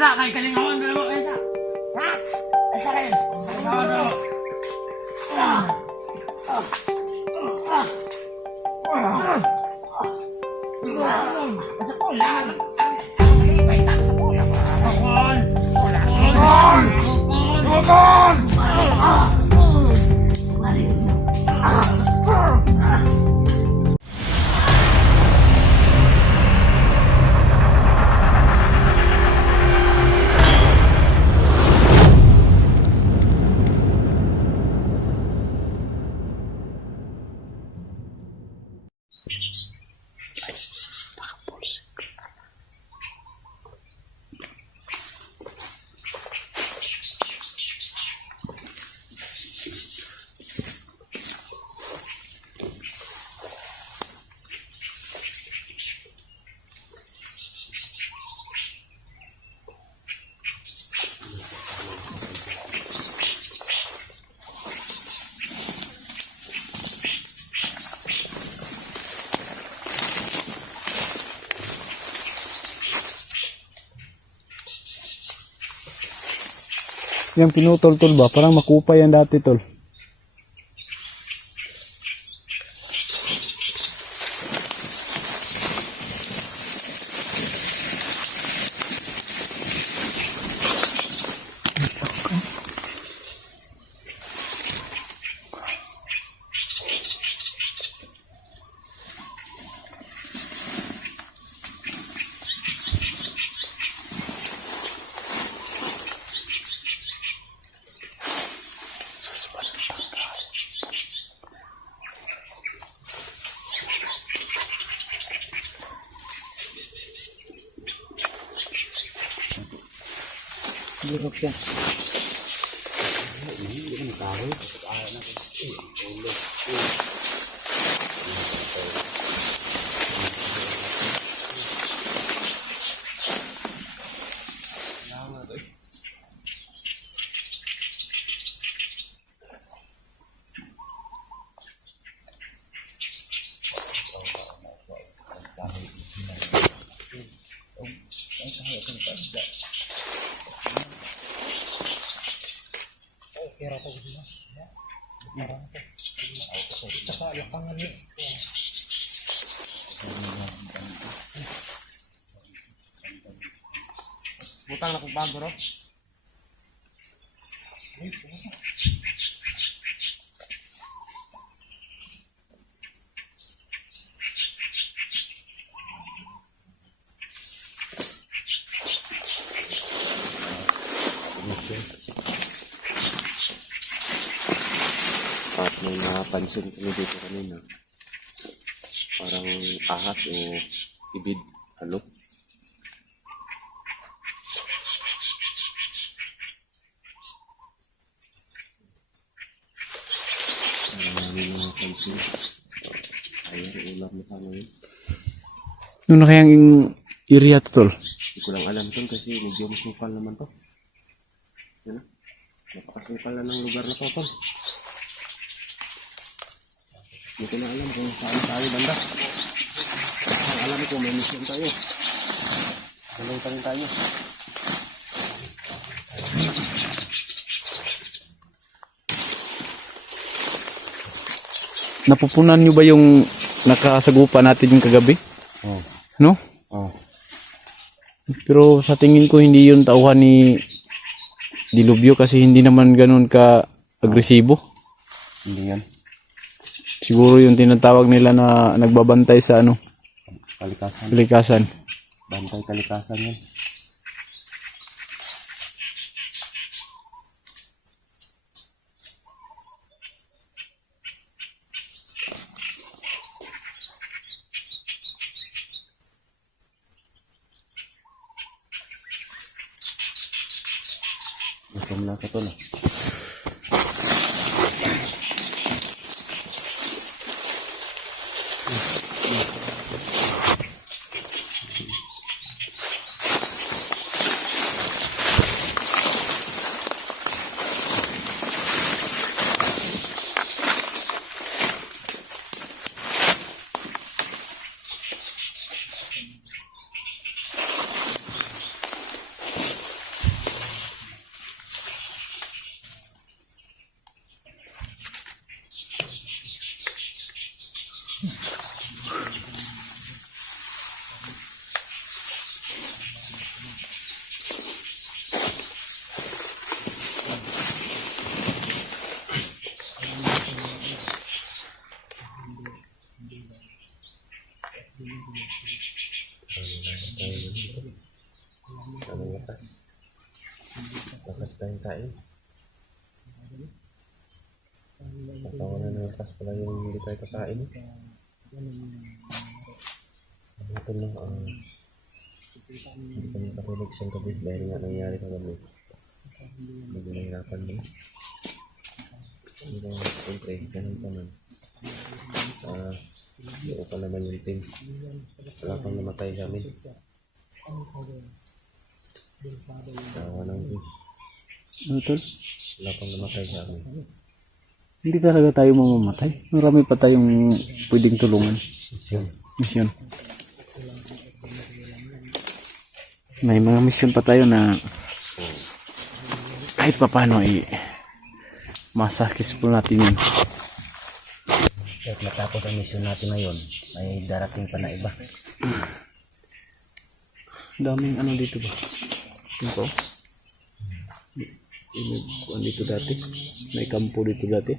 Kaisa, kay kalingawan mo naman, Kaisa. Ha? Kaisa kayo. Kalingawan mo. Sa pulang. May tak sa pulang. Pulang. Pulang. Pulang. Yung pinutol-tol ba? Parang makupay yan dati, tol. Hirap siya. Butang na kong bago, Rob. At may napansin kami dito kanina. Parang ahas o ibid, alok. Marami napansin. Ayun, ulam na sana yun. Ano na kayang area to, tol? Hindi ko lang alam tol kasi medyo masukal naman to. Yan na. Napakasukal na ng lugar na to, tol. Hindi ko na alam kung saan tayo banda. Ang alam ko may mission tayo. Dalawang tayo tayo. Napupunan nyo ba yung nakasagupa natin yung kagabi? Oh. No? Oh. Pero sa tingin ko hindi yun tauhan ni Dilubyo kasi hindi naman ganun ka agresibo. Hindi yan. Siguro yung tinatawag nila na nagbabantay sa ano? Kalikasan. Kalikasan. Bantay kalikasan yan. Gutom na ka to na. Ano yung tas? Tapos tayong kain. Natawanan na yung tas pala yung hindi tayo kakain. Ano ito lang hindi kami katulog siyang gabi dahil nga nangyari kagabi. Medyo nahirapan din. Pero siyempre, ganun pa man. Buo pa naman yung team. Wala pang namatay sa amin. Tawa ng Diyos. Ano tol? Wala pang namatay sa amin. Hindi talaga tayo mamamatay. Marami pa tayong pwedeng tulungan. Misyon. May mga misyon pa tayo na kahit pa paano masakisful natin yun. Kahit matapos ang mission natin ngayon, may darating pa na iba. Daming ano dito ba? Ito? Dito dati? May kampo dito dati?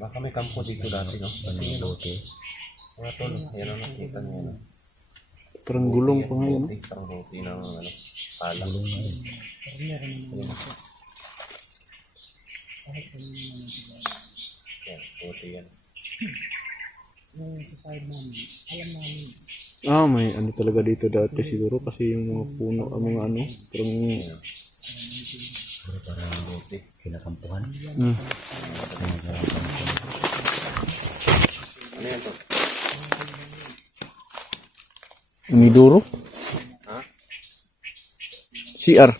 Baka may kampo dito dati, no? Pati yung lote. Mga tol, yan ang nakita niyo, no? Parang gulong pa ngayon. Parang lote ng, pala. Yan, lote yan. May ano talaga dito dati siguro kasi yung mga puno, mga ano, parang Parang lote. Kinakampuhan. Ano yan to? Iniduro? Ha? CR.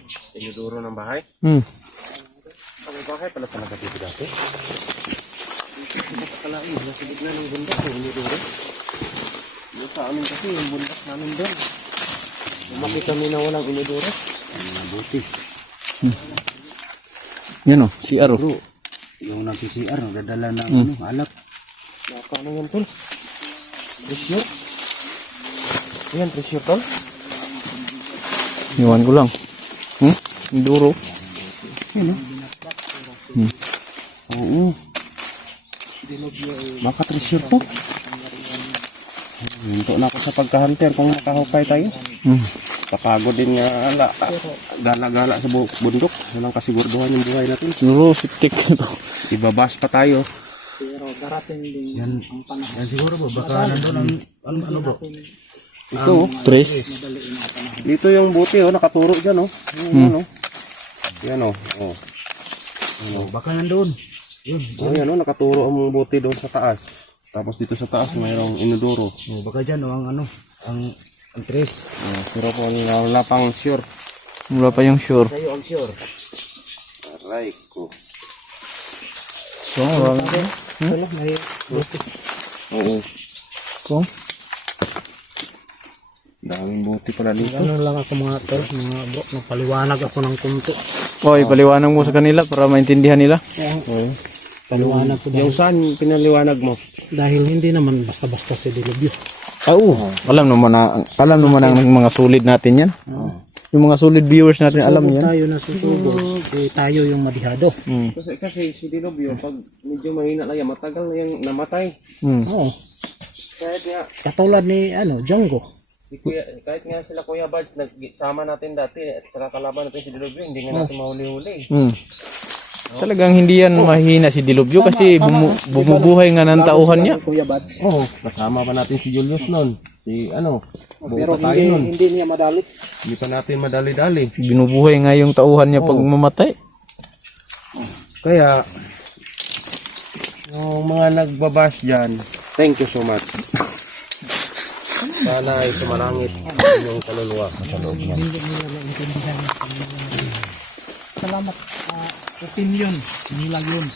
Iniduro ng bahay? Ang bahay pala talaga dito dati. Hindi pa kalain, nasa gitna ng bundok yung iniduro. Yung sa amin kasi yung bundok namin doon. Lumaki kami na walang iniduro. Buti. Yan o, CR o. Yung nag-CCR, dadala ng alak. Paano yan tol? Treasure? Ayan, treasure tol? Iwan ko lang. Iniduro. Yan o. Oo. Baka treasure to. Hinto na ako sa pagka-hunter kung makahukay tayo. Papagod din nga gala-gala sa bundok. Walang kasigurduhan yung buhay natin. Siguro siptik ito. Ibabas pa tayo. Pero darating din Yan. ang panahon. Yan siguro bro. Baka nandun ang ano bro. Ito o. Tres. Dito yung buti nakaturo dyan Yan Yan baka nandun. Yan nakaturo ang buti doon sa taas. Tapos dito sa taas mayroong inodoro. Baka dyan ang tres. Pero po wala pang sure. Wala pa yung sure. Sa'yo ang sure. Aray ko. So, wala na. Tulog na yun. Oo. Kung? Daming buti pala dito. Ganun lang ako mga tol, mga bro. Nagpaliwanag ako ng kunti. O, ipaliwanag mo sa kanila para maintindihan nila. Paliwanag ko Yung saan pinaliwanag mo? dahil hindi naman basta-basta si Dilubyo. Oo. Alam naman ang mga solid natin yan. Yung mga solid viewers natin, alam Kung yan. tayo nasusugod, tayo yung madihado. Kasi si Dilobyo, pag medyo mahina na yan, matagal na yung namatay. Oo. Kahit nga, Katulad ni Django. kahit nga sila Kuya Bart, nagsama natin dati at saka kalaban natin si Dilobyo, hindi nga natin mahuli-huli. Talagang hindi yan mahina si Dilubyo kasi bumubuhay nga ng tauhan niya. Kuya Bads. Oo, kasama pa natin si Julius noon. Buo Pero pa tayo nun. hindi niya madalit. Hindi pa natin madali-dali. Binubuhay nga yung tauhan niya pag mamatay. Kaya, yung mga nagbabash dyan, thank you so much. Sana ay sumalangit yung kaluluwa sa loob niya. Salamat. Opinion. Nila yun.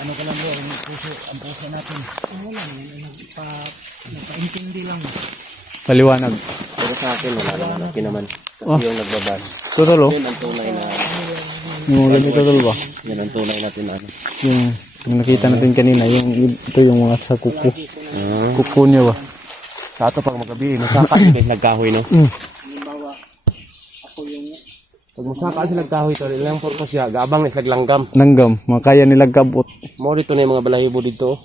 Ano ka lang bro, ang puso natin. Ano lang, nagpa-intindi lang. Paliwanag. Pero sa akin, wala naman. Akin naman. Kasi yung nagbabash. Totoo. Yun ang tunay na Yung mga ganito tol ba? Yan ang tunay natin ano. Yung nakita natin kanina, ito yung mga sa kuko. Kuko niya ba? Sa ato pag magabi, masaka guys nagkahoy no. Pag masaka sila nagkahoy to, ilang purpose siya, gabang is naglanggam. Langgam, makaya nilang kabot. Mo dito na yung mga balahibo dito.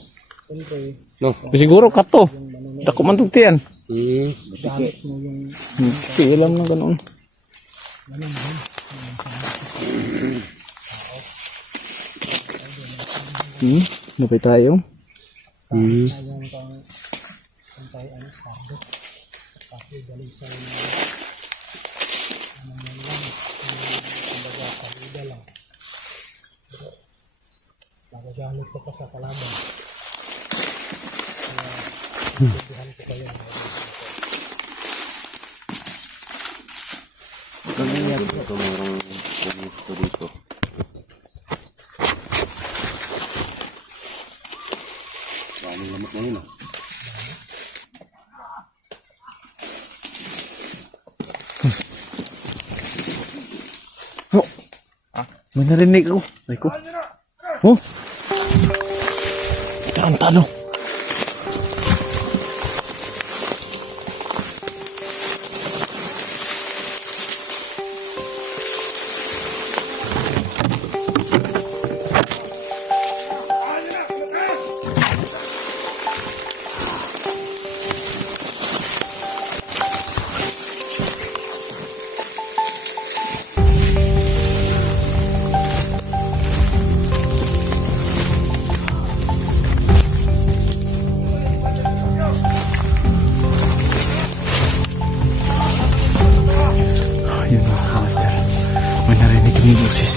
No. Siguro kato. Dako man tugtian. Bitike. Alam na ganoon. Napay tayo. Ito mayroong ganito dito. Daming lamot na yun ah. Oh. May narinig ako. Ay ko. Oh. Tarantado. Yun mga master. May narinig kami boses.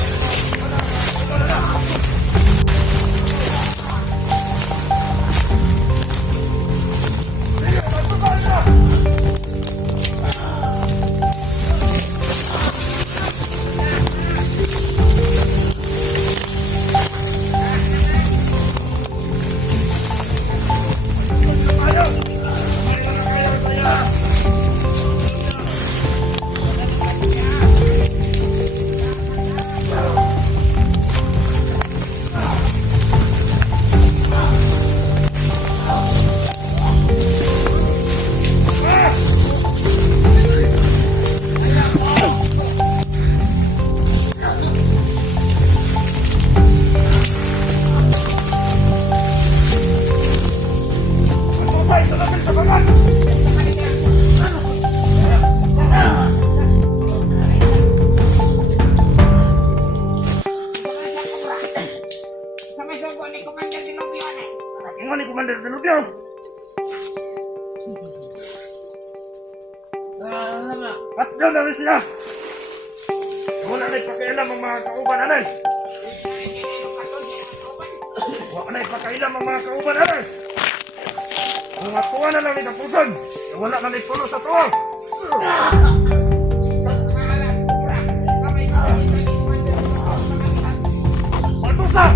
Ingon ni Commander Delubyo. Tatlo na rin sila. Wala na ipakialam ang mga kauban natin. Wala na ipakialam ang mga kauban natin. Mga tuwa na lang itapusan. Wala na ipulo sa tuwa. Matusa!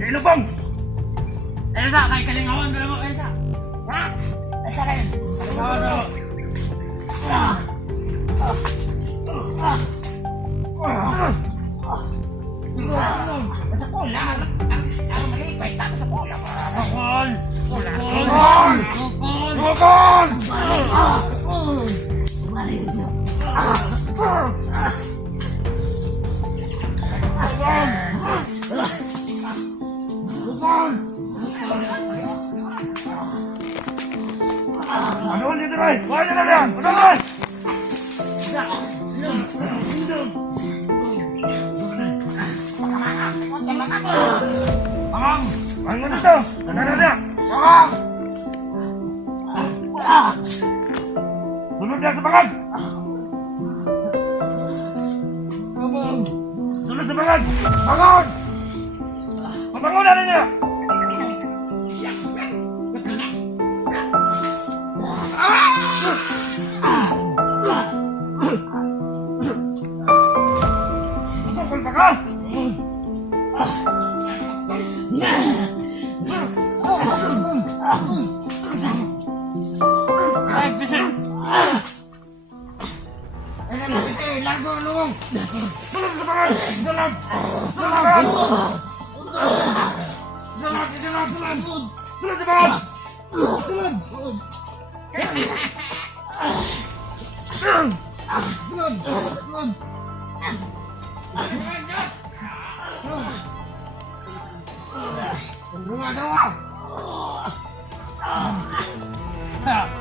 Ilubang! Elsa, kay kalingawan ka mo, Elsa. Ha? Elsa kayo. Kalingawan mo. Sa pula. Ang malipay, tapos sa pula. Bukol! Bukol! Bukol! Ano ulit rin? Wala na lang! Ano rin? Amang! Ano dito? Nananada! Sunod na sa bangag! Sunod sa bangag! Bangon! Mabangon na ninyo! Masukol pa ka! Ay, bisip! Largo na lulong! Tulog sa bangag! Dalag! Dalag! Dalag! Dalag! Tulog sa bangag! Dalag!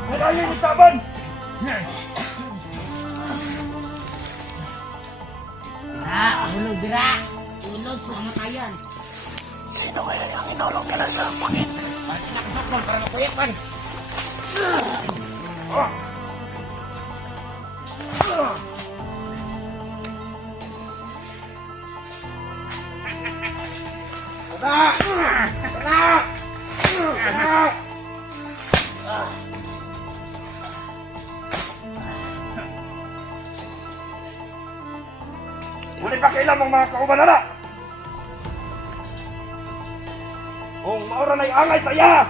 Wala yung usapan! Hulog dira. Hulog sa makayan. Sino kaya yung inolong nila sa pangin? Nakasakol para makuyak man. Huli pa kailan mong mga kauban na! Kung maura na'y angay sa iya!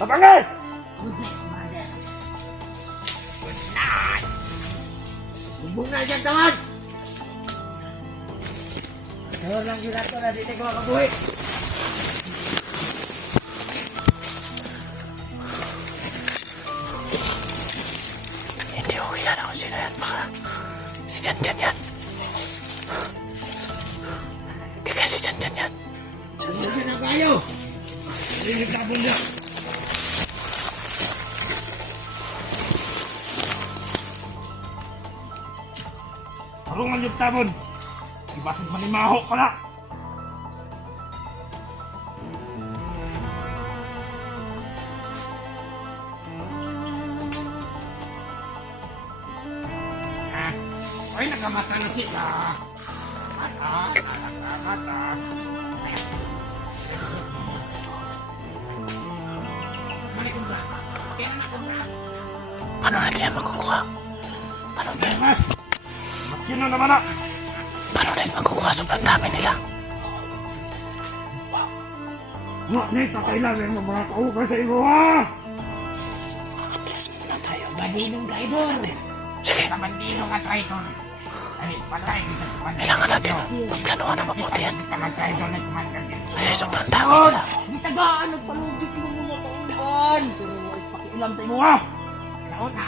Tabangay! Good night, mother. Good night. Bubong na dyan, tawad. Tawad lang sila ito na dito ko makabuhi. Hindi ko yan ako sila yan. Baka si Jan yan. Kaya si Jan yan. Bubong na kayo. Hindi ka bunda. Tarungan yung tabon! Ibasit manimaho ka na! Ay, nakamata na sila! Mata! Paano natin yan makukuha? Paano natin? Sino naman na? Paano natin makukuha? Sobrang dami nila. Nga, nito kailangan mo mga kaukan sa iyo, ha? Atlas muna tayo. Badinong traitor. Sige, Kabandino ka traitor. Ay, patay kita sa commander. kailangan natin magplanuhan na mabuti yan. Kita ka traitor na commander. Kasi sobrang dami nila. Di tagaan ang palugit mo muna kauban. Pero ay pakialam sa imo. Ha? Nauna.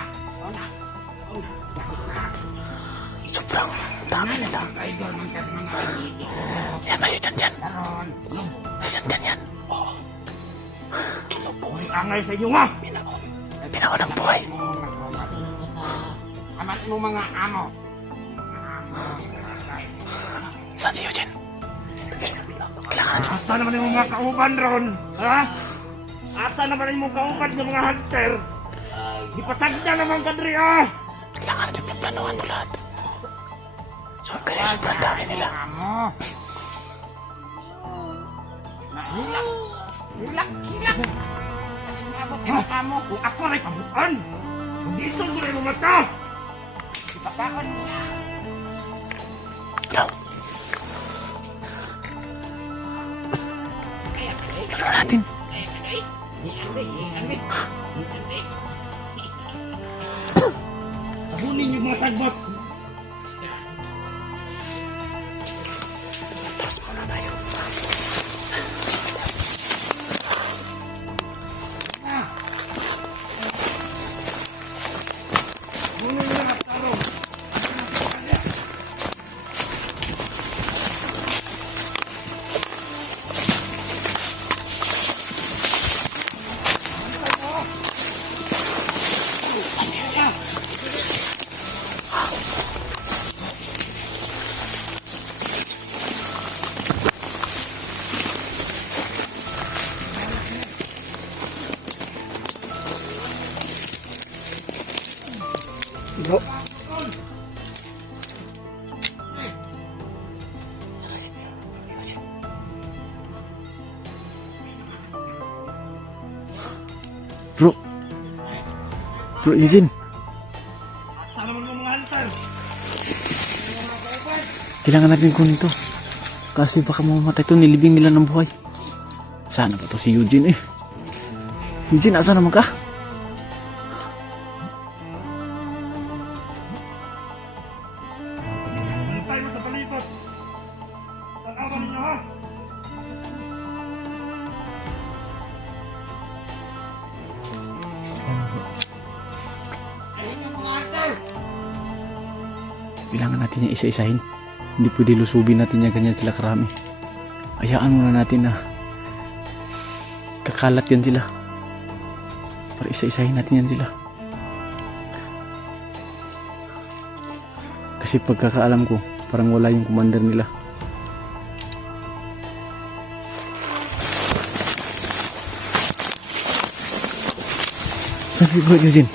Sobrang dami nila. Traitor man kasi mga amigo. Yan ba si Jan? Karon. Si Jan yan. May angay sa inyo, ha? Pinako ng buhay. Saman mo mga amo. Saan si Eugene? Kailangan natin. Asa naman yung mga kauban ron, ha? Asa naman yung mga kauban ng mga hunter? Di pasagda naman kadri, ha? Kailangan natin magplanuhan mo lahat. So, kasi sobrang dami nila. Amo. Hilak. Hilak. Hilak. Kasi nabot yung amo. Kung ako rin pabukan, dito ko rin mata! Ipakaon niya. Ikaw. Ano natin? Tabunin yung mga sagbot! Tapos muna tayo. Tabunin yung mga tarong! Bro Eugene, Sana naman mo mga hantal. kailangan natin kunin to. Kasi baka mamamatay to, nilibing nila ng buhay. Sana ba to si Eugene eh? Eugene, asa naman ka? Hantay mo sa palibot. Tanawan ninyo ha. Kailangan natin niya isa-isahin. Hindi pwede lusubin natin niya ganyan sila karami. Hayaan muna natin na kakalat yan sila. Para isa-isahin natin yan sila. Kasi pagkakaalam ko, parang wala yung commander nila. Saan si Bro Eugene?